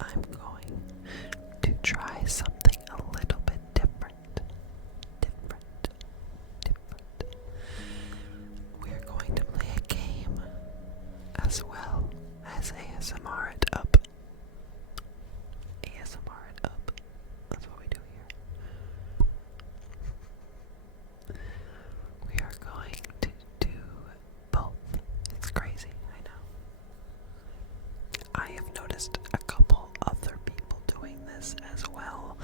I'm going to try something a little bit different. We're going to play a game as well as ASMR it up. ASMR it up. That's what we do here. We are going to do both. It's crazy, I know. I have noticed a couple other people doing this as well,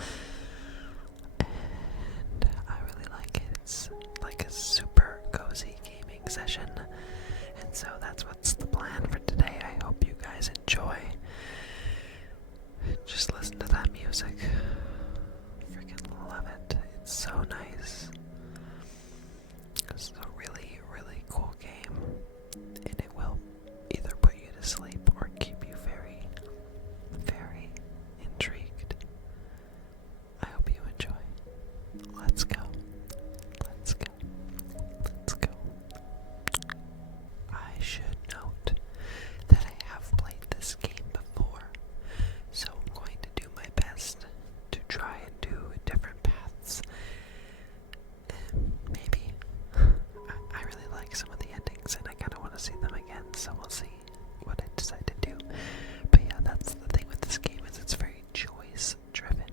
and I really like it. It's like a super cozy gaming session, and so that's what's the plan for today. I hope you guys enjoy. Just listen to that music. Freaking love it. It's so nice. It's a really, really cool game, and it will either put you to sleep or keep you very, very intrigued. I hope you enjoy. Let's go. Let's go. Let's go. I should note that I have played this game before, so I'm going to do my best to try and do different paths. Maybe. I really like some of the endings and I kind of want to see them again, so we'll see what I decide to do. But yeah, that's the thing with this game, is it's very choice driven,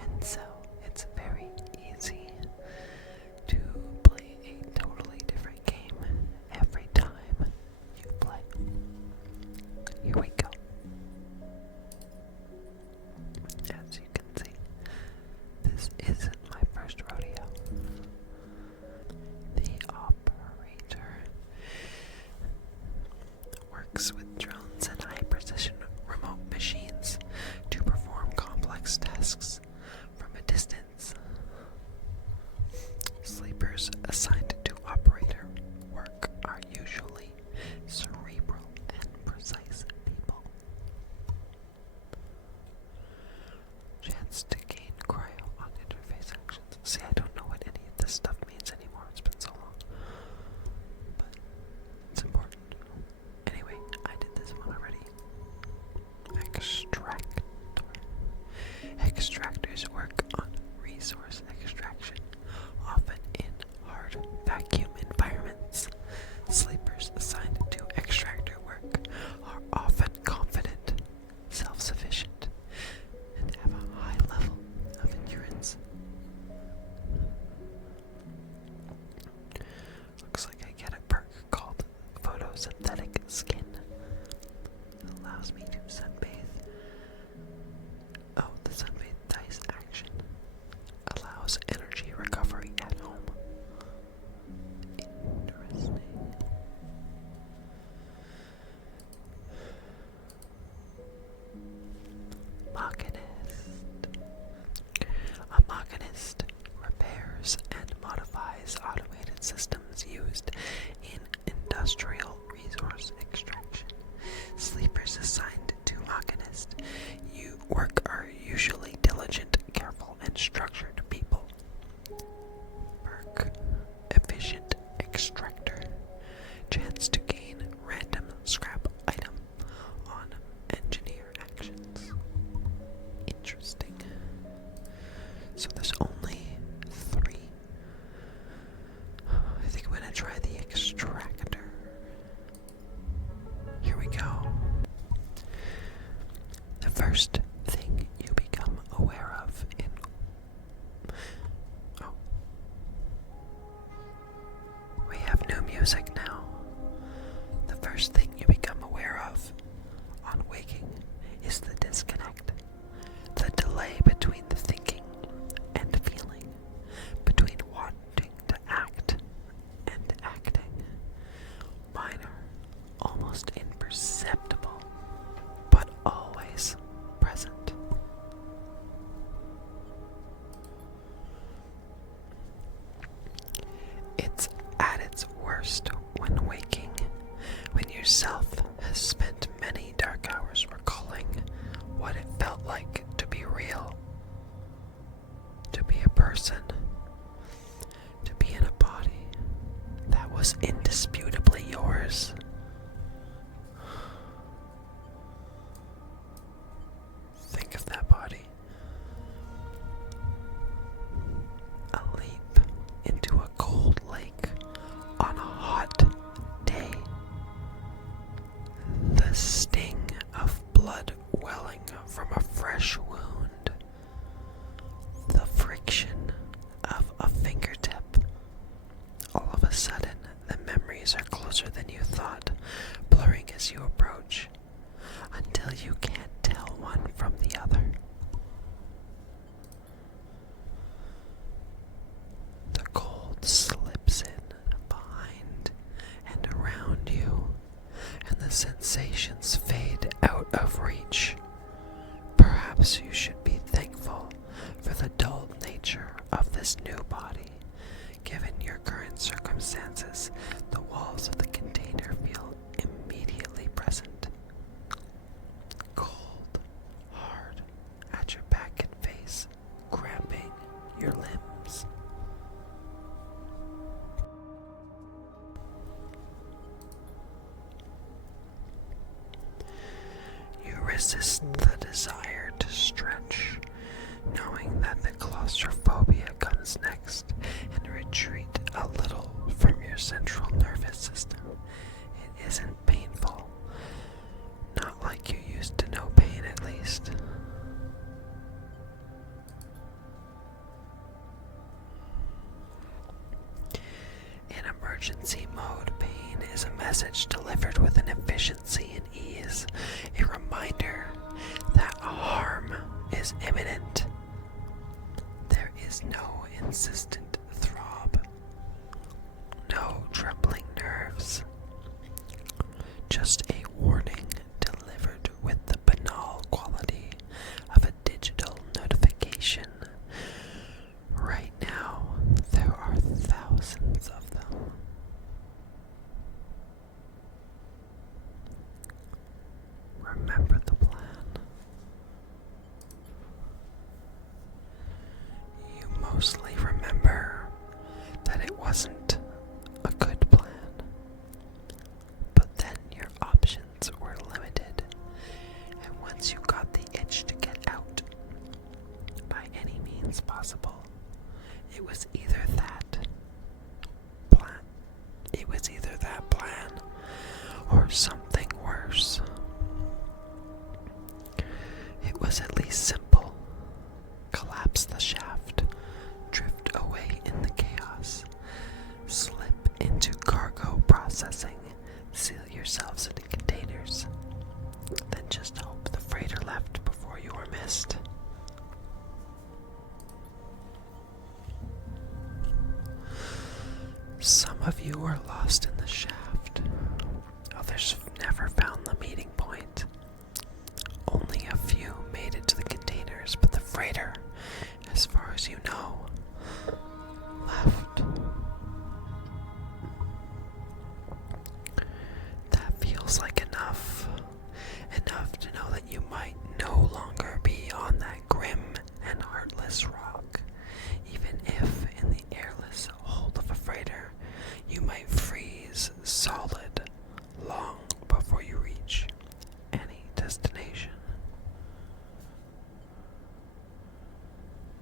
and so it's very easy to play a totally different game every time you play. Here we go. As you can see, this isn't my first rodeo. The operator works with drones and high-precision remote machines to perform complex tasks from a distance. Sleepers assigned to operator work are usually cerebral and precise people. Chance to gain cryo on interface actions. See, I don't know what any of this stuff means anymore. It's been so long. But it's important. Anyway, I did this one already. Extractor. Extractors work on resource extraction, often in hard vacuum environments. Sleepers assigned to extractor work are often confident, self-sufficient, and have a high level of endurance. Looks like I get a perk called photosynthetic skin. It allows me to sunbathe. Oh, the sunbathe dice action allows energy recovery at home. Interesting. Machinist. A machinist repairs and modifies automated systems used in industrial resource extraction. Sleepers assigned to machinist work are usually diligent, careful, and structured people. Perk. Efficient extractor. Chance to gain random scrap item on engineer actions. Interesting. So there's only 3. I think I'm gonna try the extractor. Here we go. The first thing you become aware of in we have new music now. The first thing you become aware of on waking is the disconnect. The delay between the thinking and feeling, between wanting to act and acting. Minor, almost imperceptible, but always present. you can't tell one from the other. The cold slips in behind and around you, and the sensations fade out of reach. Perhaps you should be thankful for the dull nature of this new body. Given your current circumstances, the walls of the container feel immediately present. Cold, hard, at your back and face, cramping your limbs. You resist the desire to stretch, knowing that the claustrophobia comes next, and retreat a little from your central nervous system. It isn't painful. Not like you used to know pain, at least. In emergency mode, pain is a message delivered with an efficiency and ease, a reminder that harm is imminent. There is no insistent throb, no trembling nerves, just a warning delivered with the banal quality of a digital notification. Right now, there are thousands of them. Remember the plan. You mostly remember that it wasn't a good plan, but then your options were limited, and once you got the itch to get out, by any means possible, it was either that plan or something worse. It was at least simple. Collapse the shaft, drift away in the chaos, slip into cargo processing, seal yourselves into containers, then just hope the freighter left before you were missed. Some of you were lost in the shaft. Others never found the meeting point. Only a few made it to the containers, but the freighter, as far as you know, left. That feels like enough. Enough to know that you might no longer be on that grim and heartless rock, even if in the airless hold of a freighter you might freeze solid long before you reach any destination.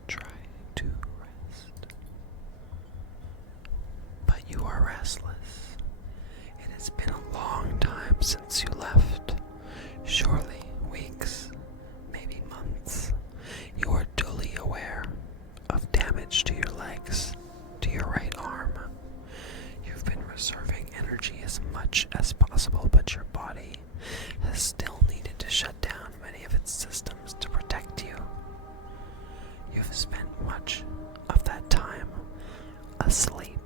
Try to rest. But you are restless. It has been a long time since you left. Surely weeks, maybe months. You are dully aware of damage to your legs, to your right arm. You've been reserving energy as much as possible, but your body has still needed to shut down many of its systems to protect you. You've spent much of that time asleep,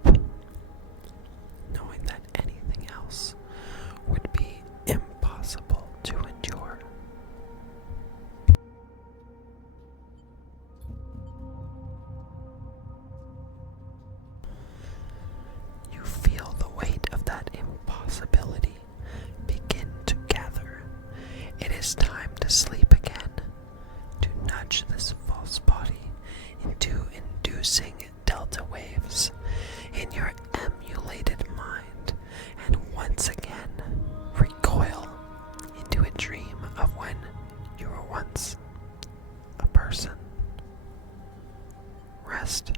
knowing that anything else would be impossible to endure. You feel the weight of that impossibility begin to gather. It is time to sleep again, to nudge this false body into inducing delta waves in your emulated mind, and once again recoil into a dream of when you were once a person. Rest.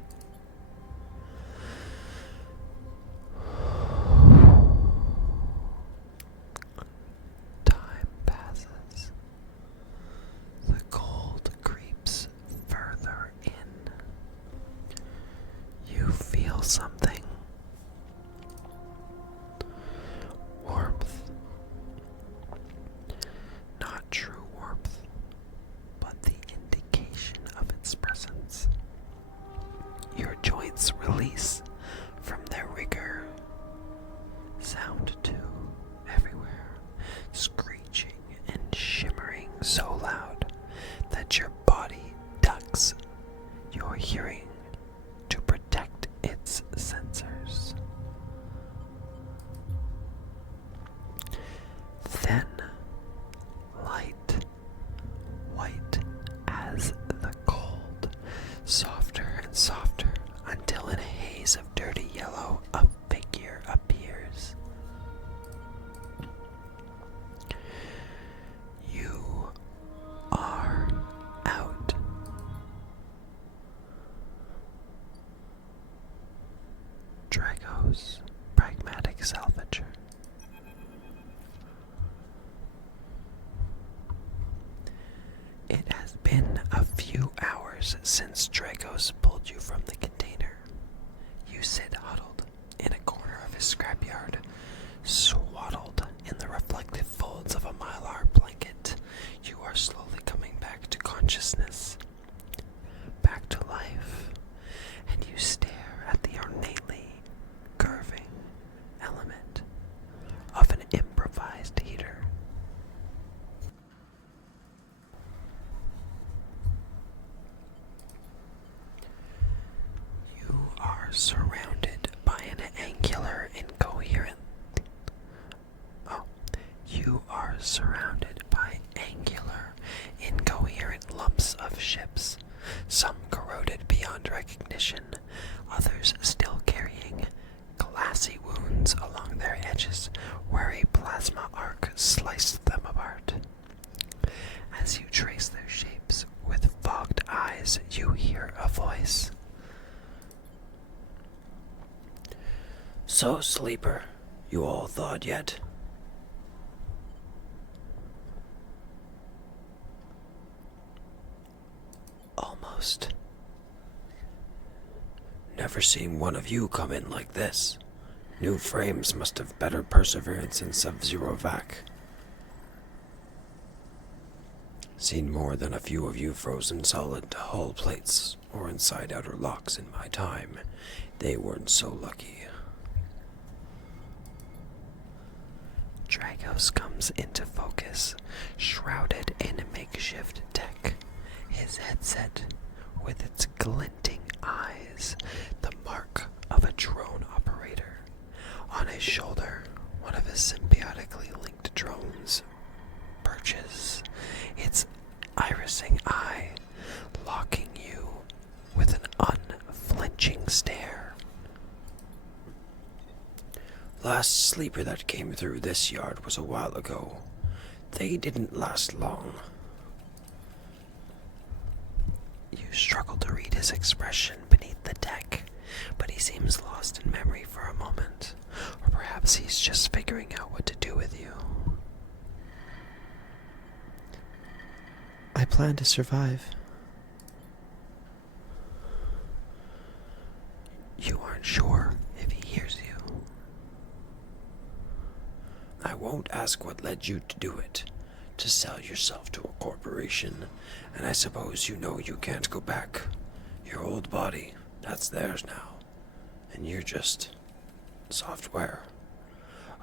Time passes. hours since Dragos pulled you from the container. You sit huddled in a corner of his scrapyard, swaddled in the reflective folds of a mylar blanket. You are slowly coming back to consciousness, back to life, and you stare at the ornately curving element of an improvised heater. You are surrounded by an angular, incoherent. You are surrounded by angular, incoherent lumps of ships, some corroded beyond recognition, others still carrying glassy wounds along their edges where a plasma arc sliced them apart. As you trace their shapes with fogged eyes, you hear a voice. So, sleeper, you all thawed yet? Almost. Never seen one of you come in like this. New frames must have better perseverance in Sub-Zero vac. Seen more than a few of you frozen solid to hull plates or inside outer locks in my time. They weren't so lucky. Dragos comes into focus, shrouded in makeshift tech. His headset, with its glinting eyes, the mark of a drone operator. On his shoulder, one of his symbiotically linked drones perches, its irising eye locking you with an unflinching stare. Last sleeper that came through this yard was a while ago. They didn't last long. You struggle to read his expression beneath the deck, but he seems lost in memory for a moment. Or perhaps he's just figuring out what to do with you. I plan to survive. You aren't sure if he hears you. I won't ask what led you to do it. To sell yourself to a corporation, and I suppose you know you can't go back. Your old body, that's theirs now, and you're just software.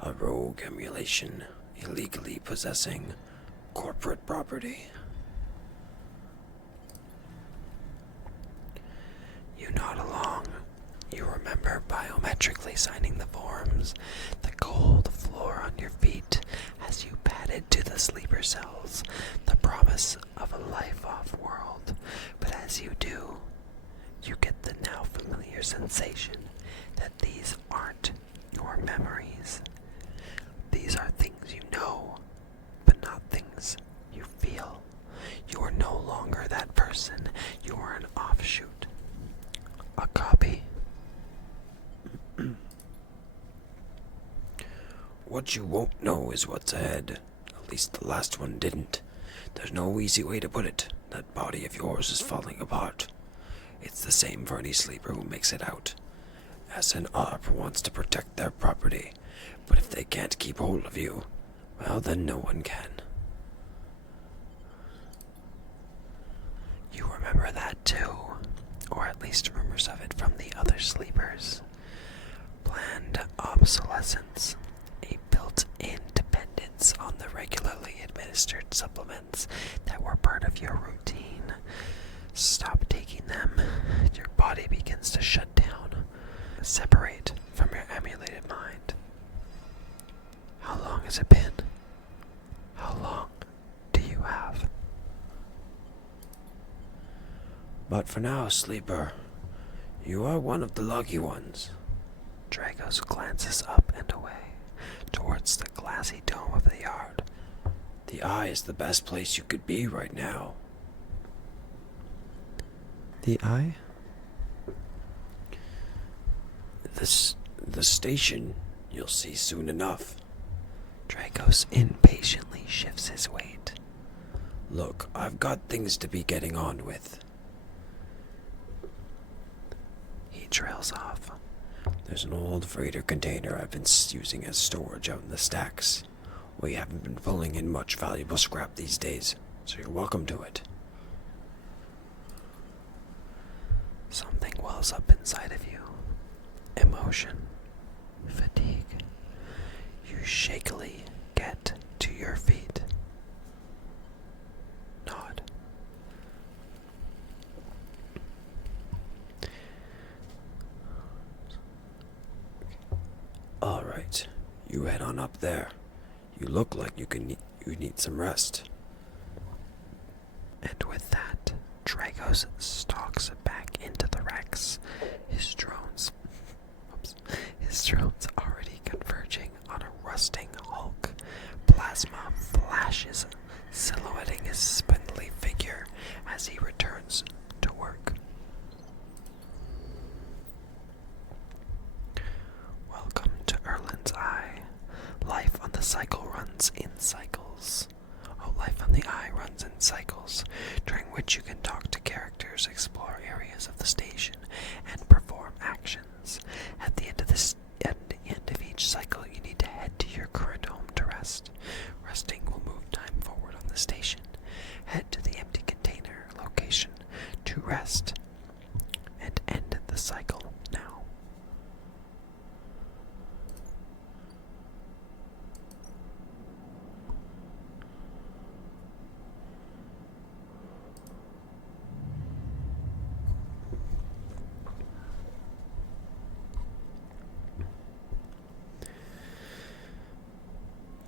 A rogue emulation, illegally possessing corporate property. You nod along. You remember biometrically signing the forms, the cold floor on your feet as you padded to the sleeper cells, the promise of a life-off world. But as you do, you get the now familiar sensation that these aren't your memories. These are things you know, but not things you feel. You are no longer that person. You are an offshoot. A copy. What you won't know is what's ahead. At least the last one didn't. There's no easy way to put it. That body of yours is falling apart. It's the same for any sleeper who makes it out. SNR wants to protect their property, but if they can't keep hold of you, well, then no one can. You remember that too, or at least rumors of it from the other sleepers. Planned obsolescence, a built-in dependence on the regularly administered supplements that were part of your routine. Stop taking them, your body begins to shut down, separate from your emulated mind. How long has it been? How long do you have? But for now, sleeper, you are one of the lucky ones. Dragos glances up and away, towards the glassy dome of the yard. The eye is the best place you could be right now. The eye? The station you'll see soon enough. Dragos impatiently shifts his weight. Look, I've got things to be getting on with. he trails off. There's an old freighter container I've been using as storage out in the stacks. We haven't been pulling in much valuable scrap these days, so you're welcome to it. Something wells up inside of you. Emotion. Fatigue. You shakily get to your feet. Nod. All right, you head on up there. You look like you need some rest. And with that, Dragos stalks back into the Rex. His drones already converging on a rusting hulk. Plasma flashes, silhouetting his spindly figure as he returns to work. Welcome to Erlin's Eye. Life on the cycle runs in cycles. Life on the Eye runs in cycles, during which you can talk to characters, explore areas of the station, and perform actions. At the end of each cycle, you need to head to your current home to rest. Resting will move time forward on the station. Head to the empty container location to rest and end the cycle now.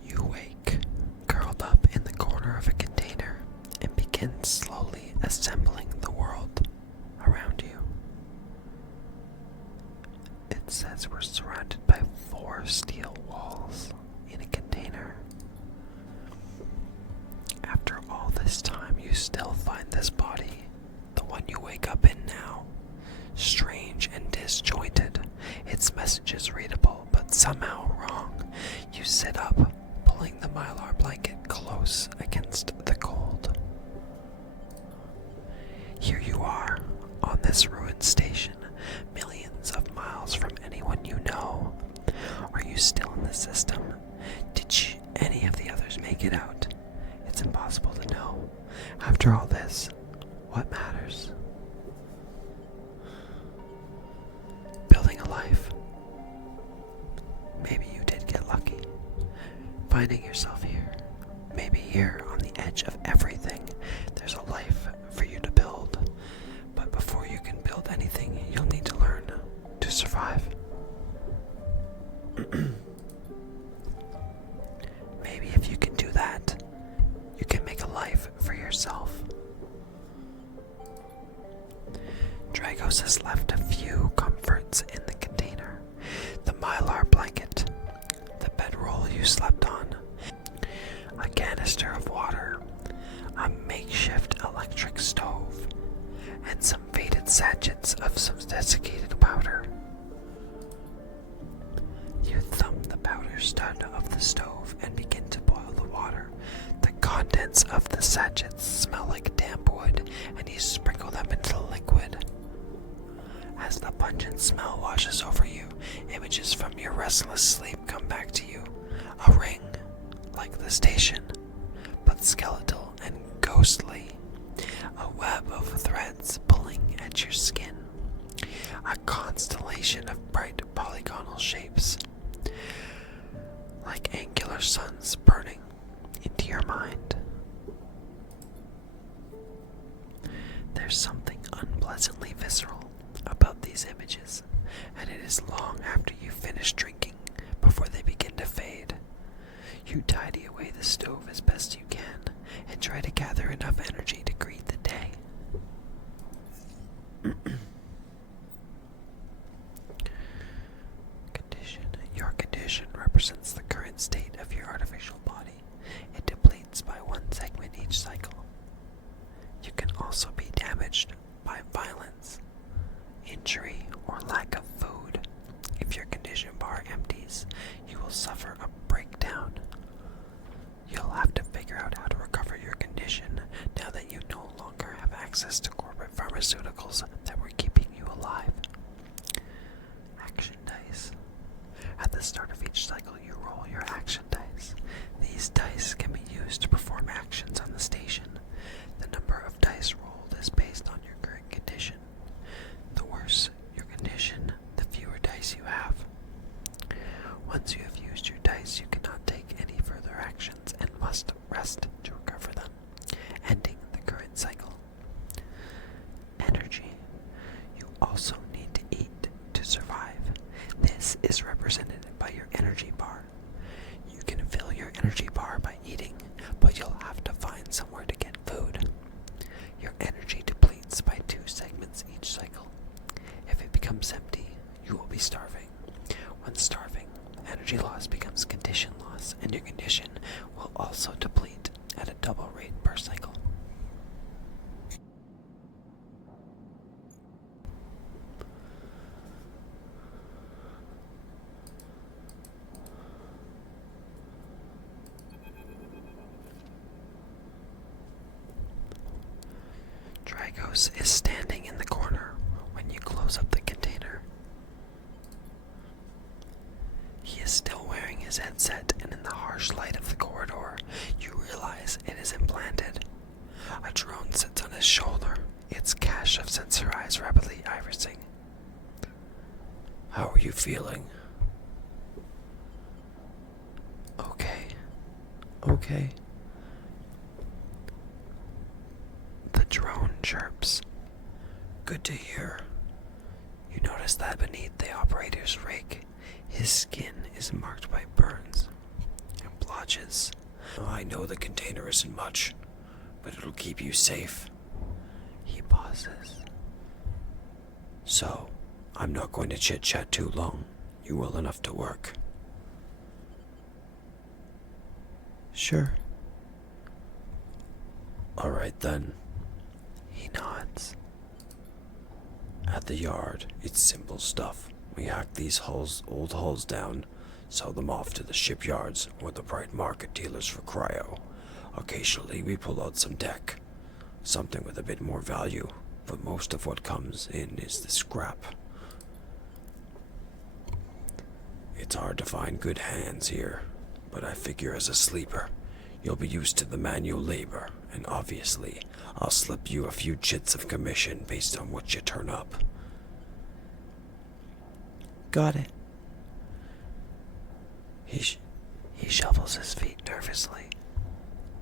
You wake, curled up in the corner of a container, and begin slowly assembling the world around you. It says we're surrounded by 4 steel walls in a container. After all this time, you still find this body, the one you wake up in now, strange and disjointed. Its message is readable, but somehow wrong. You sit up, pulling the mylar blanket close against the cold. Here you are, on this ruined station, millions of miles from anyone you know. Are you still in the system? Did any of the others make it out? It's impossible to know. After all this, what matters? Building a life. Maybe you did get lucky, finding yourself here. Maybe here on the edge of everything, there's a life for you to build. But before you can build anything, you'll need to learn to survive. Maybe if you can do that, you can make a life for yourself. Dragos has left a few comforts in the container. The mylar blanket, the bedroll you slept on, a canister of water, a makeshift electric stove, and some faded sachets of sophisticated powder. You thumb the powder stud of the stove and begin to boil the water. The contents of the sachets smell like damp wood, and you sprinkle them into the liquid. As the pungent smell washes over you, images from your restless sleep come back to you. A ring, like the station, but skeletal and ghostly. A web of threads pulling at your skin. A constellation of bright polygonal shapes, like angular suns burning into your mind. There's something unpleasantly visceral about these images, and it is long after you finish drinking before they begin to fade. You tidy away the stove as best you can and try to gather enough energy to greet the day. Your condition represents the current state of your artificial body. It depletes by 1 segment each cycle. You can also be damaged by violence, injury, or lack of food. If your condition bar empties, you will suffer a breakdown. You'll have to figure out how to recover your condition now that you no longer have Dragos is standing in the corner when you close up the container. He is still wearing his headset, and in the harsh light of the corridor, you realize it is implanted. A drone sits on his shoulder, its cache of sensor eyes rapidly irising. How are you feeling? Okay. The drone chirps. Good to hear. You notice that beneath the operator's rig, his skin is marked by burns and blotches. I know the container isn't much, but it'll keep you safe. He pauses. So, I'm not going to chit-chat too long. You will enough to work. Sure. Alright then. He nods. At the yard, it's simple stuff. We hack these old hulls down, sell them off to the shipyards or the bright market dealers for cryo. Occasionally we pull out some tech, something with a bit more value, but most of what comes in is the scrap. It's hard to find good hands here, but I figure as a sleeper, you'll be used to the manual labor, and obviously, I'll slip you a few chits of commission based on what you turn up. Got it. He shuffles his feet nervously.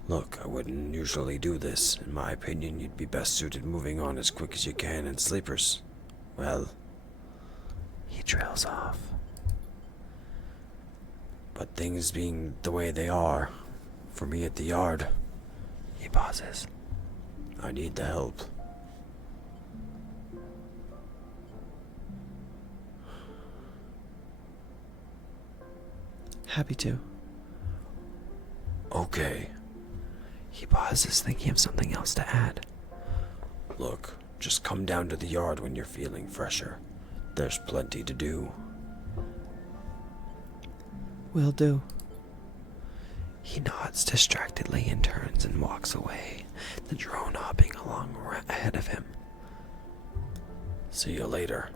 Look, I wouldn't usually do this. In my opinion, you'd be best suited moving on as quick as you can in sleepers. Well, He trails off. but things being the way they are, for me at the yard, He pauses. I need the help. Happy to. Okay, He pauses, thinking of something else to add. look, just come down to the yard when you're feeling fresher. There's plenty to do. Will do. He nods distractedly and turns and walks away, the drone hopping along ahead of him. See you later.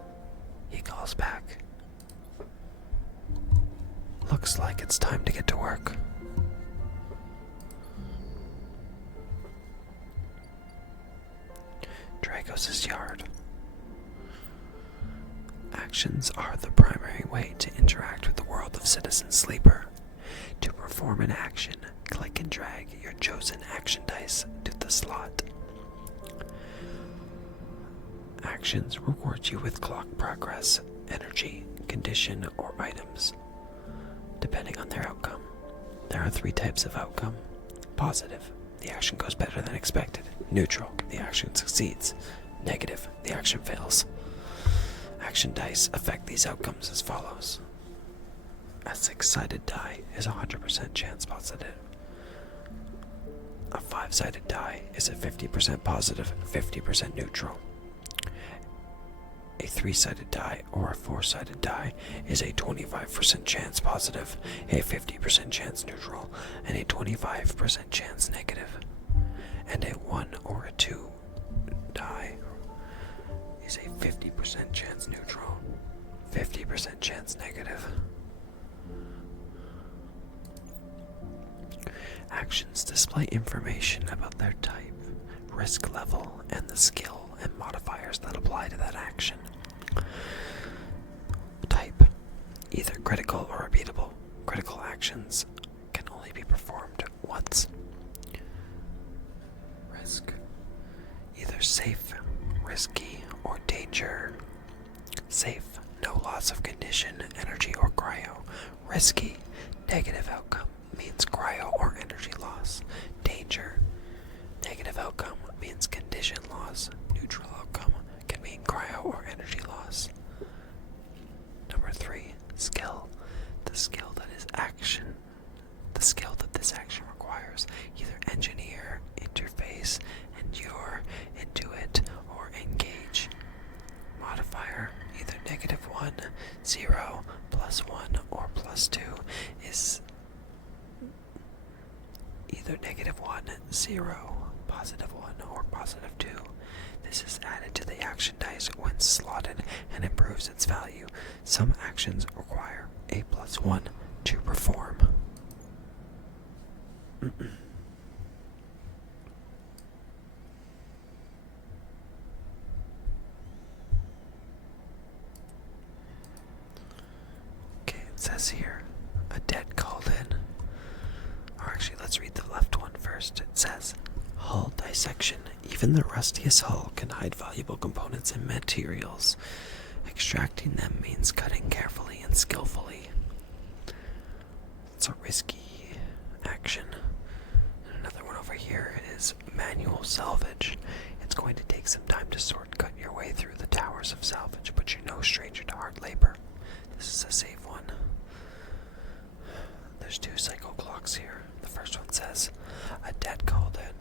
He calls back. Looks like it's time to get to work. Dragos' yard. Actions are the primary way to interact with the world of Citizen Sleeper. To perform an action, click and drag your chosen action dice to the slot. Actions reward you with clock progress, energy, condition, or items, depending on their outcome. There are 3 types of outcome. Positive, the action goes better than expected. Neutral, the action succeeds. Negative, the action fails. Action dice affect these outcomes as follows. A 6-sided die is a 100% chance positive. A 5-sided die is a 50% positive, 50% neutral. A 3-sided die or a 4-sided die is a 25% chance positive, a 50% chance neutral, and a 25% chance negative. And a 1 or a 2 die is a 50% chance neutral, 50% chance negative. Actions display information about their type, risk level, and the skill and modifiers that apply to that action. Type, either critical or repeatable. Critical actions can only be performed once. Risk, either safe, risky, or danger. Safe, no loss of condition, energy, or cryo. Risky, negative outcome means cryo or energy loss. Danger, negative outcome means condition loss. Neutral outcome can mean cryo or energy loss. Number 3, skill. The skill that is action. The skill that this action requires. Either engineer, interface, endure, intuit, or engage. Modifier, either -1, 0, +1, or +2 is either -1, 0, positive 1 or positive 2. This is added to the action dice when slotted and improves its value. Some actions require a +1 to perform. Okay, it says here, a debt called in. Or actually, let's read the left one first. It says, hull dissection. Even the rustiest hull can hide valuable components and materials. Extracting them means cutting carefully and skillfully. It's a risky action. And another one over here is manual salvage. It's going to take some time to cut your way through the towers of salvage, but you're no stranger to hard labor. This is a safe one. There's 2 cycle clocks here. The first one says, a debt called in.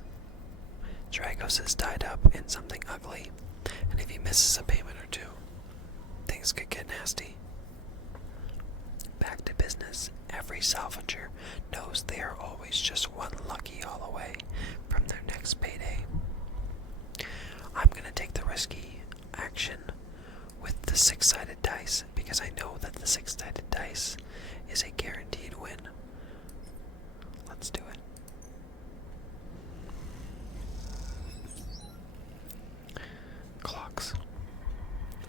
Dragos is tied up in something ugly, and if he misses a payment or 2, things could get nasty. Back to business. Every salvager knows they are always just one lucky haul away from their next payday. I'm gonna take the risky action with the 6-sided dice because I know that the 6-sided dice is a guaranteed win. Let's do it. Clocks.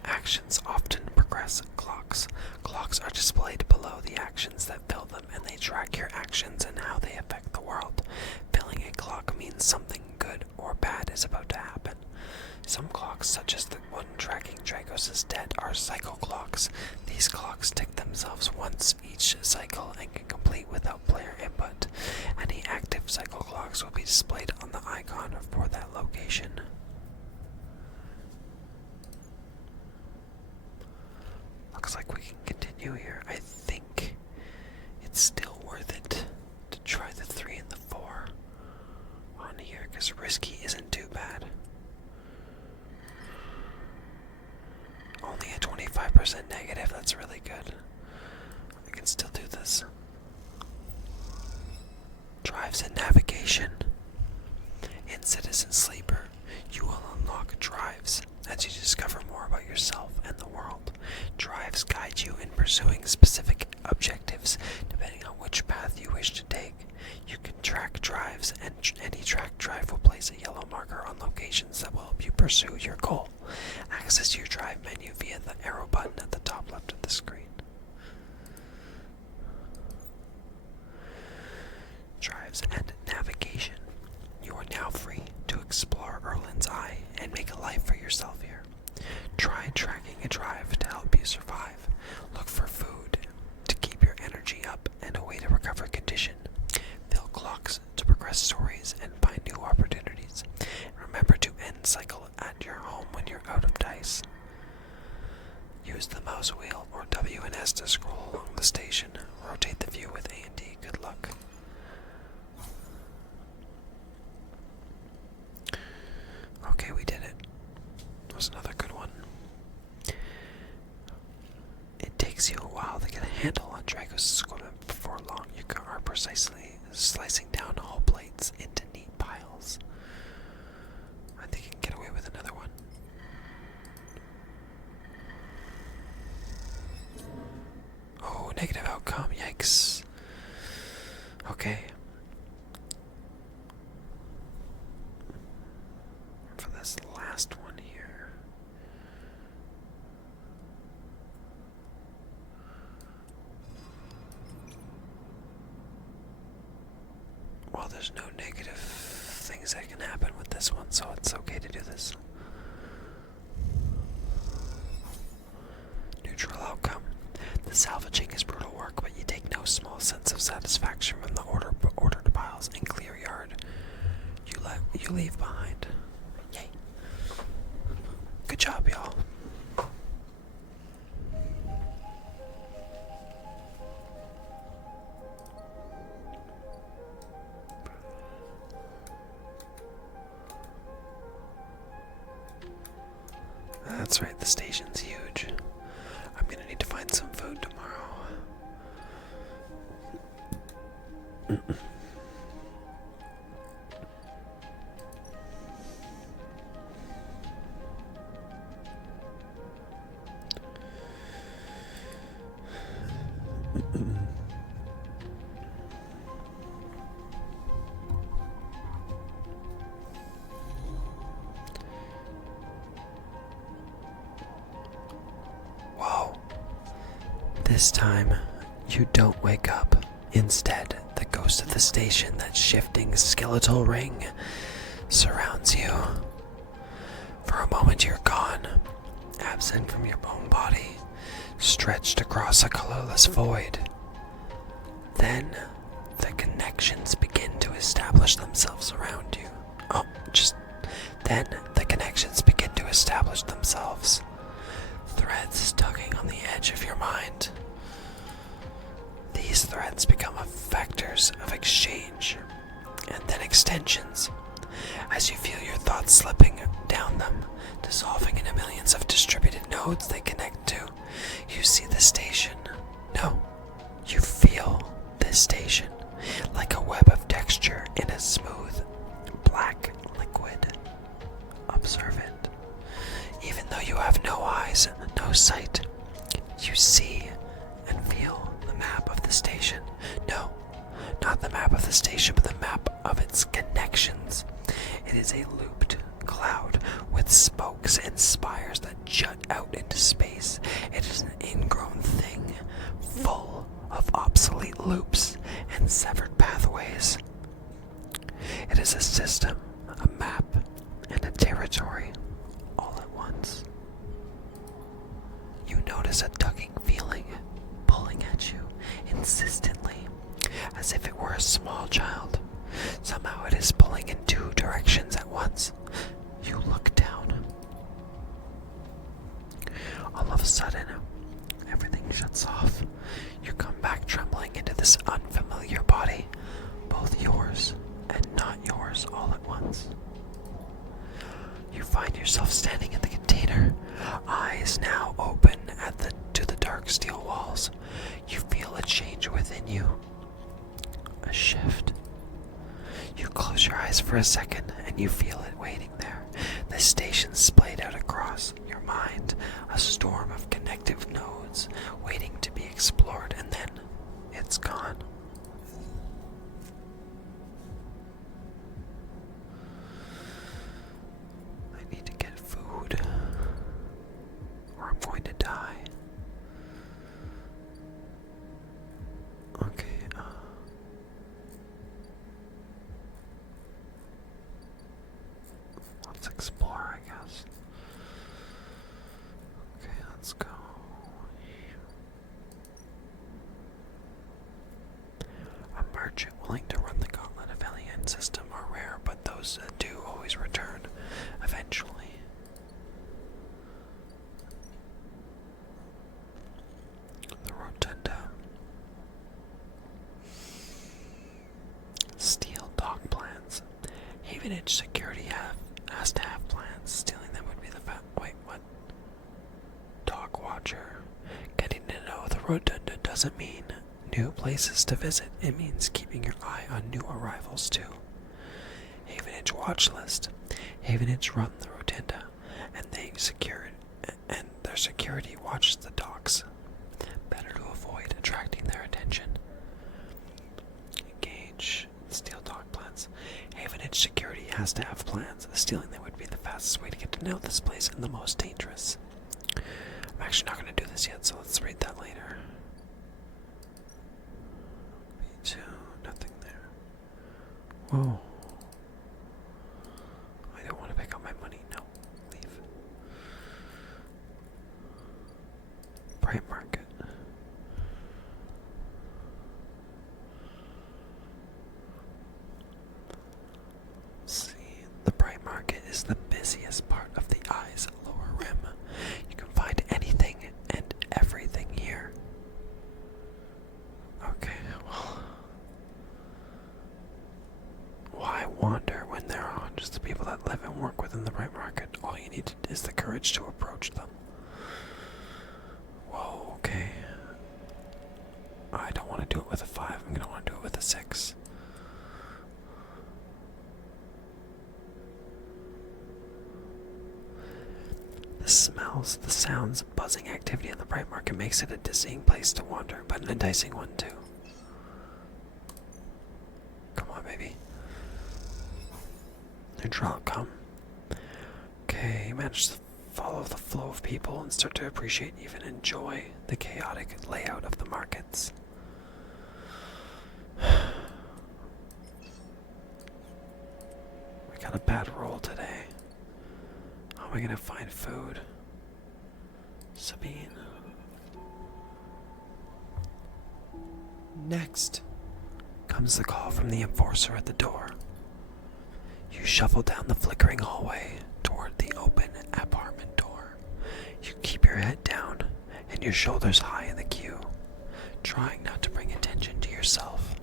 Actions often progress clocks. Clocks are displayed below the actions that fill them, and they track your actions and how they affect the world. Filling a clock means something good or bad is about to happen. Some clocks, such as the one tracking Dragos' debt, are cycle clocks. These clocks tick themselves once each cycle and can complete without player input. Any active cycle clocks will be displayed on the icon for that location. Looks like we can continue here. I think it's still worth it to try the 3 and the 4 on here because risky isn't too bad. Only a 25% negative, that's really good. I can still do this. Drives and navigation. In Citizen Sleeper, you will unlock drives as you discover more about yourself and the world. Drives guide you in pursuing specific objectives depending on which path you wish to take. You can track drives, and any tracked drive will place a yellow marker on locations that will help you pursue your goal. Access your drive menu via the arrow button at the top left of the screen. Drives and navigation. You are now free to explore Erlin's Eye and make a life for yourself here. Try tracking a drive to help you survive. Look for food to keep your energy up and a way to recover condition. Fill clocks to progress stories and find new opportunities. Remember to end cycle at your home when you're out of dice. Use the mouse wheel or W and S to scroll along the station. Rotate the view with A and D. Good luck. Okay, we did it. That was another good one. It takes you a while to get a handle on Dragos' equipment. Before long, you are precisely slicing down hull plates into neat piles. I think you can get away with another one. Oh, negative outcome. Yikes. Okay. For this last one here. Well, there's no negative things that can happen with this one, so it's okay to do this. Neutral outcome. The salvaging is brutal work, but you take no small sense of satisfaction from the ordered piles and clear yard you leave behind. Yay. Good job, y'all. That's right, the station's huge. I'm gonna need to find some food tomorrow. This time, you don't wake up. Instead, the ghost of the station, that shifting skeletal ring, surrounds you. For a moment, you're gone, absent from your own body, stretched across a colorless void. Then, the connections begin to establish themselves around you. Then the connections begin to establish themselves. Threads tugging on the edge of your mind. These threads become vectors of exchange, and then extensions. As you feel your thoughts slipping down them, dissolving into millions of distributed nodes they connect to, you see the station. No, you feel this station, like a web of texture in a smooth, black liquid. Observe it. Even though you have no eyes, no sight, you see and feel the map of the station. No, not the map of the station, but the map of its connections. It is a looped cloud with spokes and spires that jut out into space. It is an ingrown thing, full of obsolete loops and severed pathways. It is a system, a map, and a territory all at once. You notice a tugging feeling pulling at you insistently, as if it were a small child. Somehow it is pulling in two directions at once. You look down. All of a sudden, everything shuts off. You come back trembling into this unfamiliar body, both yours and not yours all at once. You find yourself standing in the container, eyes now open to the dark steel walls. You feel a change within you, a shift. You close your eyes for a second and you feel it waiting there. The station splayed out across your mind, a storm of connective nodes waiting to be explored, and then it's gone. I need to get food, or I'm going to die. Okay, let's explore, I guess. Okay, let's go. A merchant willing to run the gauntlet of alien system are rare, but those that do always return eventually. The rotunda. Steel dock plans. Havenage security has to have plans. Stealing them would be the wait, what? Dock watcher. Getting to know the rotunda doesn't mean new places to visit. It means keeping your eye on new arrivals too. Havenage watch list. Havenage run the rotunda, and their security watches the docks. Better to avoid attracting their attention. Engage steel dock plans. Havenage security has to have plans. Stealing them would be the fastest way to get to know this place and the most dangerous. I'm actually not going to do this yet, so let's read that later. B2, nothing there. Whoa. I don't want to pick up my money. No, leave. Bright market. See, the bright market is the busiest part of the eye's lower rim. You can find anything and everything here. Okay, well, why wander when there are hundreds of people that live and work within the bright market? All you need is the courage to approach them. Whoa, okay. I don't want to do it with a 5, I'm going to want to do it with a 6. The smells, the sounds, buzzing activity in the bright market makes it a dizzying place to wander, but an enticing one too. Come on, baby. Neutral outcome. Okay, you managed to follow the flow of people and start to appreciate, even enjoy, the chaotic layout of the markets. We got a bad roll today. How am I gonna find food? Sabine. Next. Comes the call from the enforcer at the door. You shuffle down the flickering hallway toward the open apartment door. You keep your head down and your shoulders high in the queue, trying not to bring attention to yourself.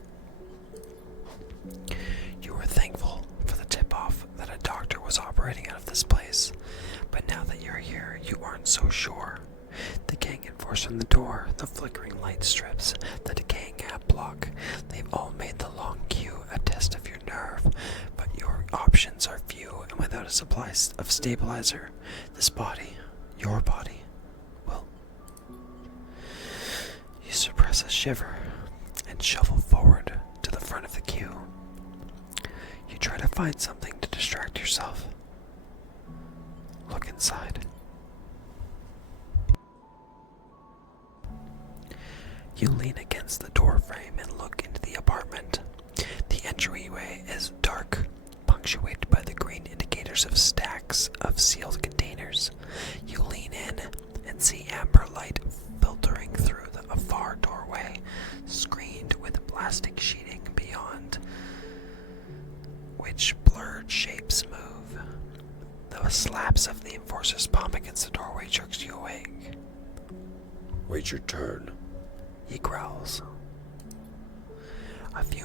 You were thankful for the tip-off that a doctor was operating out of this place, but now that you're here, you aren't so sure. The gang enforcer on the door, the flickering light strips, the decaying app block, they've all made the long queue a test of your nerve, but your options are few, and without a supply of stabilizer, this body, your body, will. You suppress a shiver and shuffle forward to the front of the queue. You try to find something to distract yourself. Look inside. You lean against the door frame and look into the apartment. The entryway is dark, punctuated by the green indicators of stacks of sealed containers. You lean in and see amber light filtering through a far doorway, screened with plastic sheeting beyond which blurred shapes move. The slaps of the enforcer's palm against the doorway jerks you awake. Wait your turn, he growls. After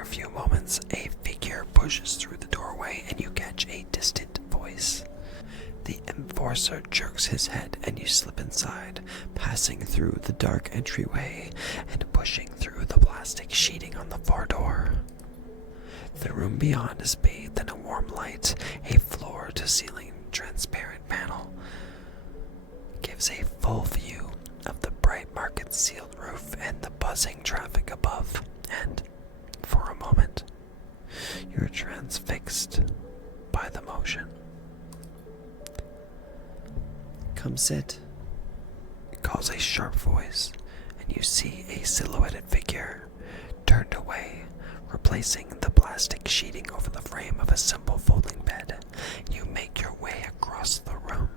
a few moments, a figure pushes through the doorway and you catch a distant voice. The enforcer jerks his head and you slip inside, passing through the dark entryway and pushing through the plastic sheeting on the far door. The room beyond is bathed in a warm light. A floor-to-ceiling transparent panel gives a full view of the bright market's sealed roof and the buzzing traffic above, and, for a moment, you're transfixed by the motion. Come sit. Calls a sharp voice, and you see a silhouetted figure turned away, replacing the plastic sheeting over the frame of a simple folding bed. You make your way across the room.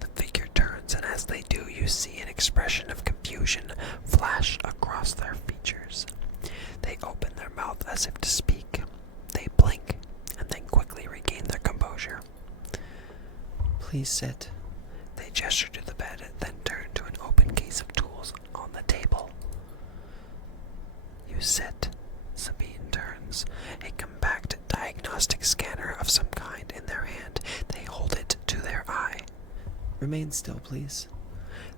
The figure turns, and as they do, you see an expression of confusion flash across their features. They open their mouth as if to speak. They blink, and then quickly regain their composure. Please sit. They gesture to the bed, then turn to an open case of tools on the table. You sit. Sabine turns, a compact diagnostic scanner of some kind in their hand. They hold it to their eye. Remain still, please.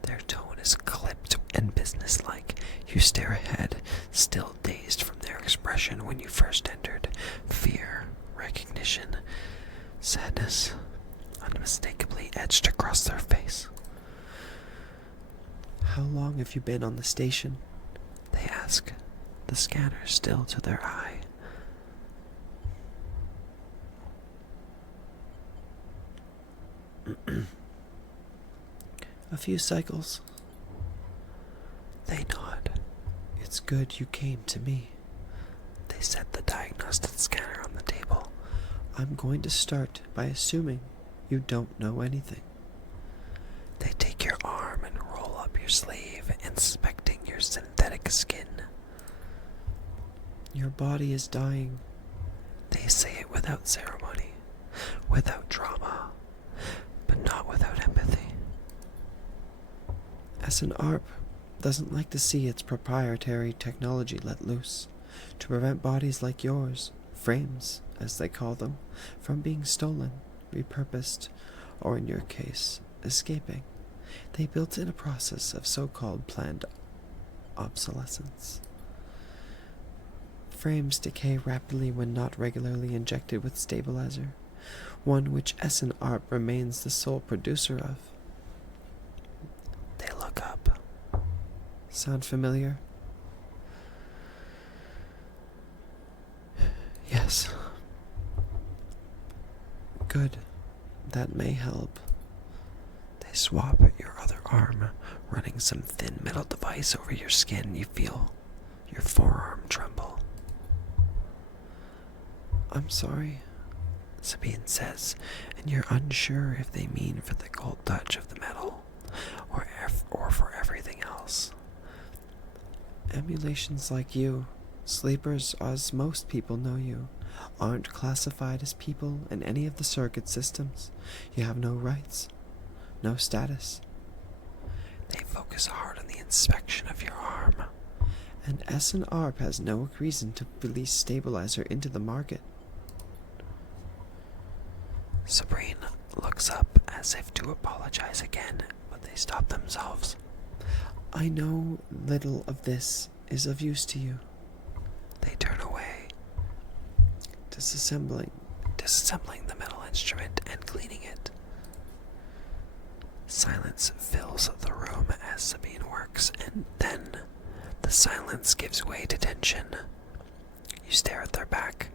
Their tone is clipped and businesslike. You stare ahead, still dazed from their expression when you first entered. Fear, recognition, sadness, unmistakably etched across their face. How long have you been on the station? They ask, the scanner still to their eye. A few cycles. They nod. It's good you came to me. They set the diagnostic scanner on the table. I'm going to start by assuming you don't know anything. They take your arm and roll up your sleeve, inspecting your synthetic skin. Your body is dying. They say it without ceremony, without drama, but not without empathy. SNARP doesn't like to see its proprietary technology let loose, to prevent bodies like yours, frames, as they call them, from being stolen, repurposed, or in your case, escaping. They built in a process of so-called planned obsolescence. Frames decay rapidly when not regularly injected with stabilizer, one which SNARP remains the sole producer of. They look up. Sound familiar? Yes. Good. That may help. They swap your other arm, running some thin metal device over your skin. You feel your forearm tremble. I'm sorry. Sabine says, and you're unsure if they mean for the cold touch of the metal or for everything else. Emulations like you, sleepers as most people know you, aren't classified as people in any of the circuit systems. You have no rights, no status. They focus hard on the inspection of your arm. And S&ARP has no reason to release stabilizer into the market. Sabrine looks up as if to apologize again, but they stop themselves. I know little of this is of use to you. They turn away, Disassembling the metal instrument and cleaning it. Silence fills the room as Sabine works, and then the silence gives way to tension. You stare at their back,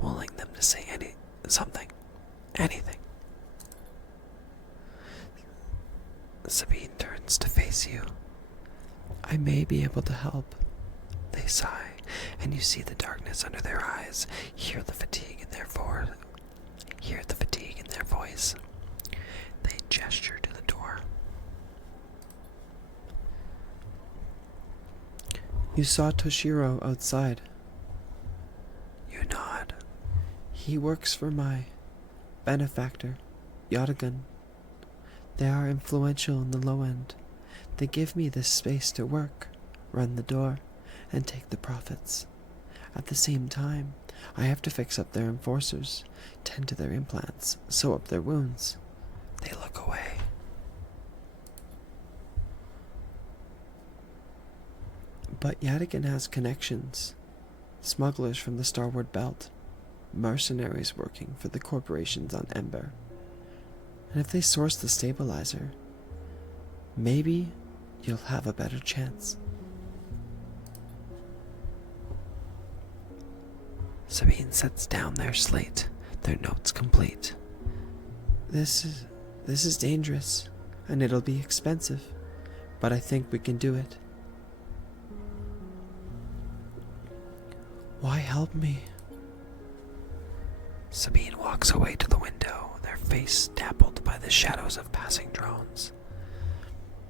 willing them to say something. Anything. Sabine turns to face you. I may be able to help. They sigh, and you see the darkness under their eyes, hear the fatigue in their voice. They gesture to the door. You saw Toshiro outside. You nod. He works for my benefactor, Yatagun. They are influential in the low end. They give me this space to work, run the door, and take the profits. At the same time, I have to fix up their enforcers, tend to their implants, sew up their wounds. They look away. But Yatagan has connections. Smugglers from the Starward Belt. Mercenaries working for the corporations on Ember. And if they source the stabilizer, maybe you'll have a better chance. Sabine sets down their slate, their notes complete. This is dangerous, and it'll be expensive, but I think we can do it. Why help me? Sabine walks away to the window, their face dappled by the shadows of passing drones.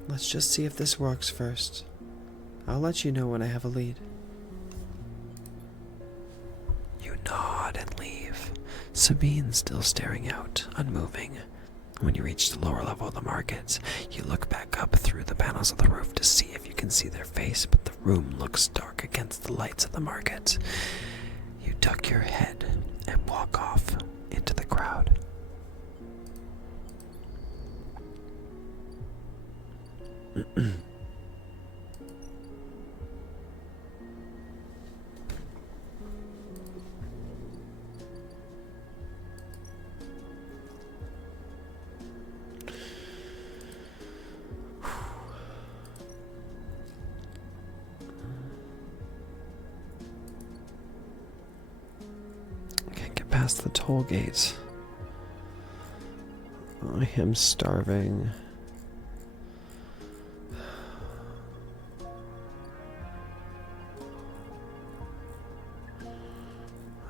Let's just see if this works first. I'll let you know when I have a lead. You nod and leave, Sabine still staring out, unmoving. When you reach the lower level of the markets, you look back up through the panels of the roof to see if you can see their face, but the room looks dark against the lights of the market. You duck your head and walk off into the crowd. Can't get past the toll gate. I am starving.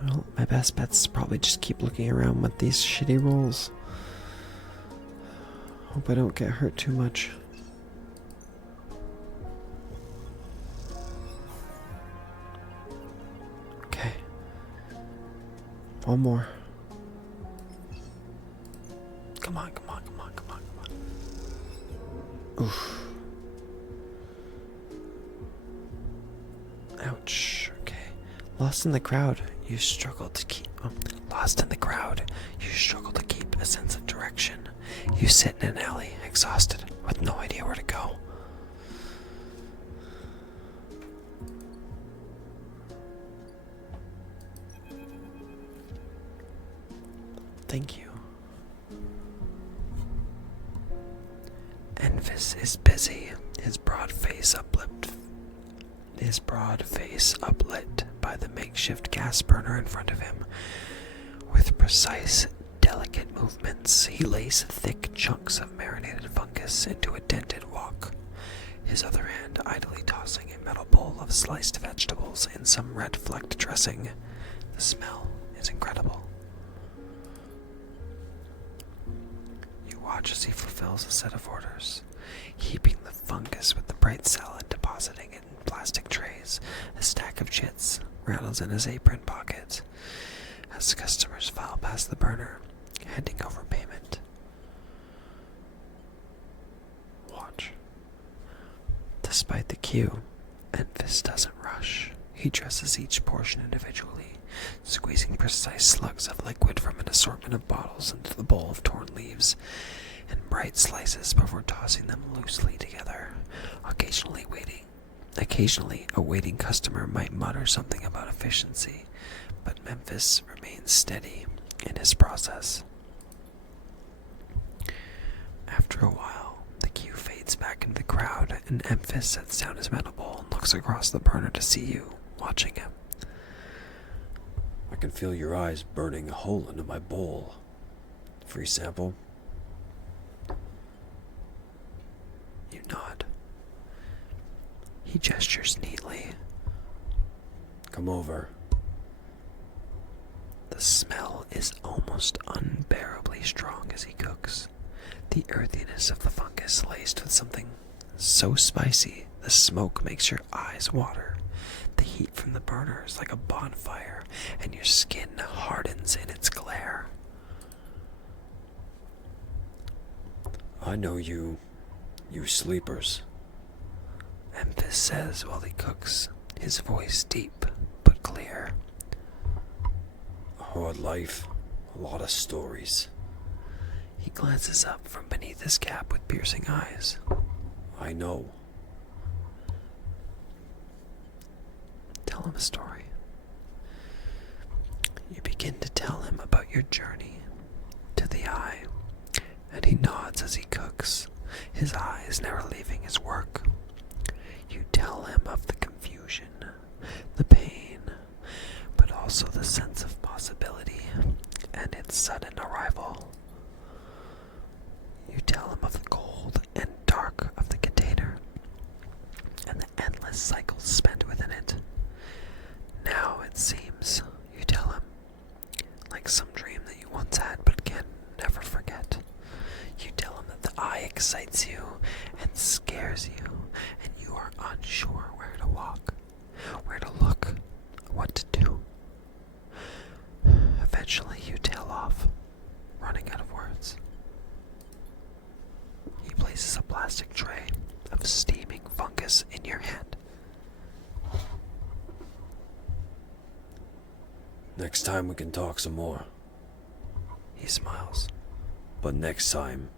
Well, my best bet's to probably just keep looking around with these shitty rolls. Hope I don't get hurt too much. Okay. One more. Come on. Oof. Ouch. Okay. Lost in the crowd, you struggle to keep a sense of direction. You sit in an alley, exhausted, with no idea where to go. Thank you. Envis is busy, his broad face uplit by the makeshift gas burner in front of him. With precise, delicate movements, movements, he lays thick chunks of marinated fungus into a dented wok, his other hand idly tossing a metal bowl of sliced vegetables in some red-flecked dressing. The smell is incredible. You watch as he fulfills a set of orders, heaping the fungus with the bright salad, depositing it in plastic trays. A stack of chits rattles in his apron pocket as customers file past the burner, handing over payment. Watch. Despite the queue, Enfys doesn't rush. He dresses each portion individually, squeezing precise slugs of liquid from an assortment of bottles into the bowl of torn leaves and bright slices before tossing them loosely together. Occasionally, a waiting customer might mutter something about efficiency, but Enfys remains steady in his process. After a while, the queue fades back into the crowd, and Enfys sets down his metal bowl and looks across the burner to see you, watching him. I can feel your eyes burning a hole into my bowl. Free sample? You nod. He gestures neatly. Come over. The smell is almost unbearably strong as he cooks. The earthiness of the fungus laced with something so spicy the smoke makes your eyes water. The heat from the burner is like a bonfire, and your skin hardens in its glare. I know you sleepers. Enfys says while he cooks, his voice deep but clear. A hard life, a lot of stories. He glances up from beneath his cap with piercing eyes. I know. Tell him a story. You begin to tell him about your journey to the eye, and he nods as he cooks, his eyes never leaving his work. You tell him of the confusion, the pain, but also the sense of possibility and its sudden arrival. You tell him of the cold and dark of the container, and the endless cycles spent within it. Now it seems, you tell him, like some dream that you once had but can never forget. You tell him that the eye excites you and scares you, and you are unsure where to walk, where to look, what to do. Eventually you tail off, running out of words. He places a plastic tray of steaming fungus in your hand. Next time we can talk some more. He smiles. But next time,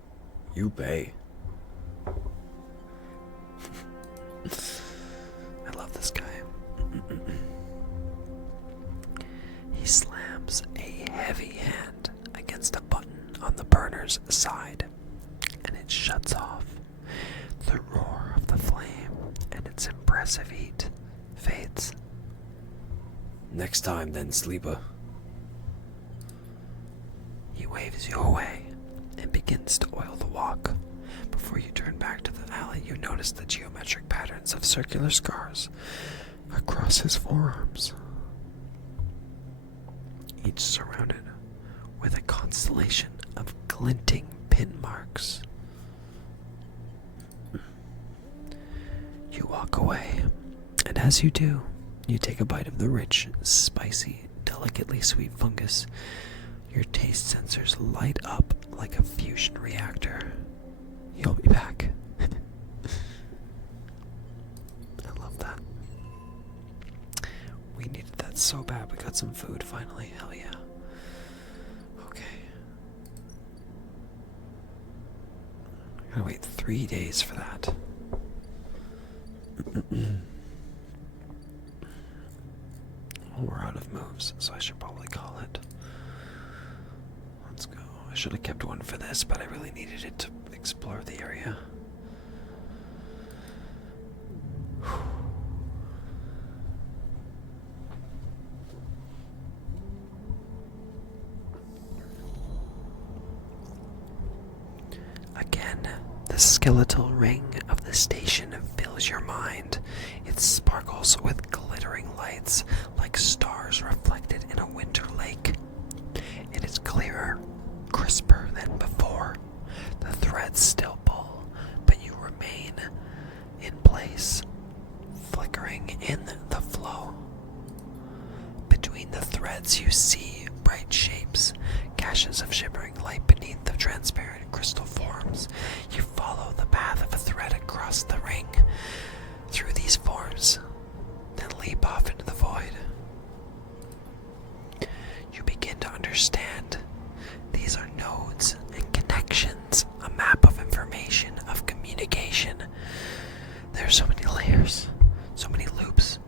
you pay. I love this guy. He slams a heavy hand against a button on the burner's side, and it shuts off. The roar of the flame and its impressive heat fades. Next time then, sleeper. He waves you away and begins to oil the wok. Before you turn back to the alley, you notice the geometric patterns of circular scars across his forearms, each surrounded with a constellation of glinting pin marks. You walk away, and as you do, you take a bite of the rich, spicy, delicately sweet fungus. Your taste sensors light up like a fusion reactor. You'll be back. I love that. We needed that so bad. We got some food finally. Hell yeah. Okay. I gotta wait 3 days for that. Well, we're out of moves, so I should probably call it. Let's go. I should have kept one for this, but I really needed it to explore the area. skeletal ring of the station fills your mind. It sparkles with glittering lights like stars reflected in a winter lake. It is clearer, crisper than before. The threads still pull, but you remain in place, flickering in the flow. Between the threads you see bright shapes, gashes of shimmering light beneath the transparent crystal forms. You follow the path of a thread across the ring, through these forms, then leap off into the void. You begin to understand. These are nodes and connections, a map of information, of communication. There are so many layers, so many loops,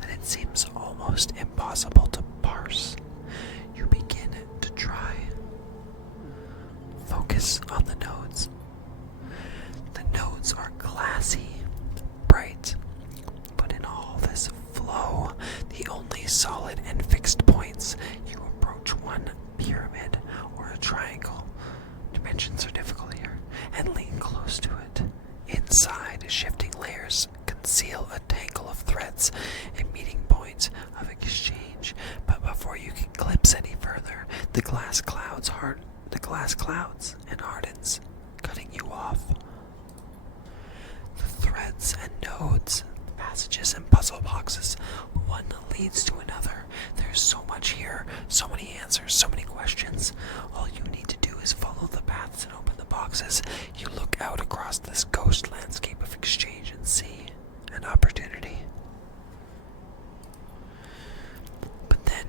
that it seems almost impossible to parse. You begin to try. Focus on the nodes. The nodes are glassy, bright, but in all this flow, the only solid and fixed points, you approach one pyramid or a triangle. Dimensions are difficult here, and lean close to it. Inside, shifting layers conceal a tangle of threads, a meeting point of exchange. But before you can glimpse any further, the glass clouds and hardens, cutting you off. The threads and nodes, passages and puzzle boxes, one leads to another. There's so much here, so many answers, so many questions. All you need to do is follow the paths and open the boxes. You look out across this ghost landscape of exchange and see an opportunity. But then,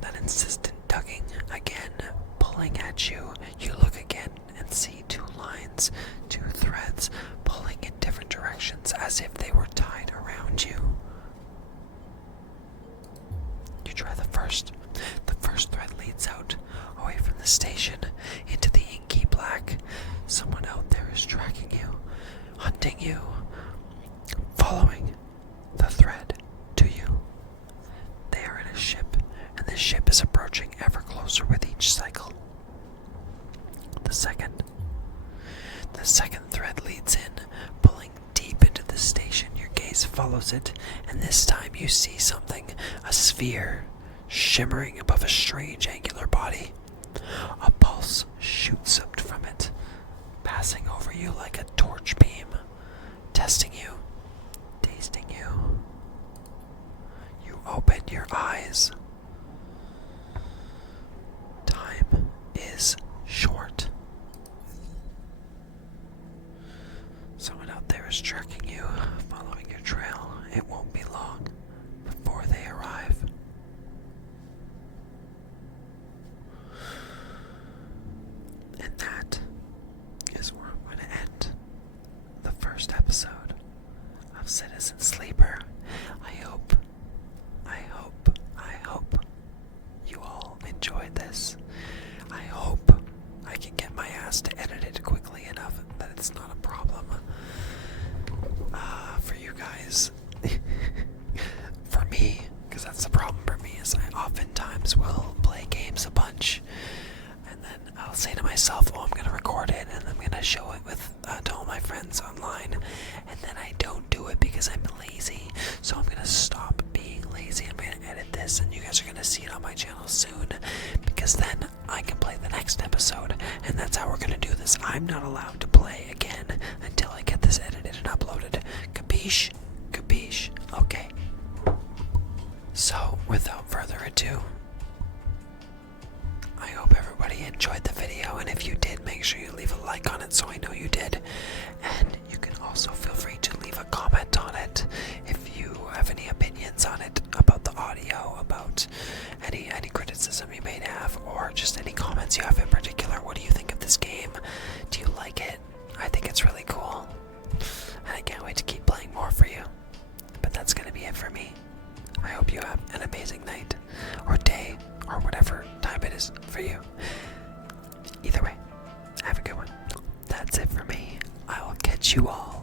that insistent tugging again, pulling at you. You look again and see two lines, two threads, pulling in different directions as if they were tied around you. You try the first. The first thread leads out, away from the station, into the inky black. Someone out there is tracking you, hunting you, following the thread to you. They are in a ship, and the ship is approaching ever closer with each cycle. The second thread leads in, pulling deep into the station. Your gaze follows it, and this time you see something, a sphere, shimmering above a strange angular body. A pulse shoots up from it, passing over you like a torch beam, testing you, tasting you. You open your eyes. Time is short. Someone out there is tracking you, following your trail. It won't be long before they arrive. And that is where I'm going to end the first episode of Citizen Sleeper. I hope you all enjoyed this. I hope I can get my ass to edit it quickly enough that it's not a problem for you guys. For me, because that's the problem for me, is I oftentimes will play games a bunch, and then I'll say to myself, oh, I'm going to record it, and I'm going to show it with to all my friends online, and then I don't do it because I'm lazy. So I'm going to stop being lazy. I'm going to edit this, and you guys are going to see it on my channel soon, because then I can play the next episode, and that's how we're going to do this. I'm not allowed to play again until I get this edited and uploaded. Capiche? Capiche? Okay. So, without further ado, I hope everybody enjoyed the video, and if you did, make sure you leave a like on it so I know you did. And you can also feel free to leave a comment on it if you have any opinions on it, about the audio, about any criticism you may have, or just any comments you have in particular. What do you think of this game? Do you like it? I think it's really cool, and I can't wait to keep playing more for you. But that's gonna be it for me. I hope you have an amazing night, or day, or whatever time it is for you. Either way, have a good one. That's it for me. I will catch you all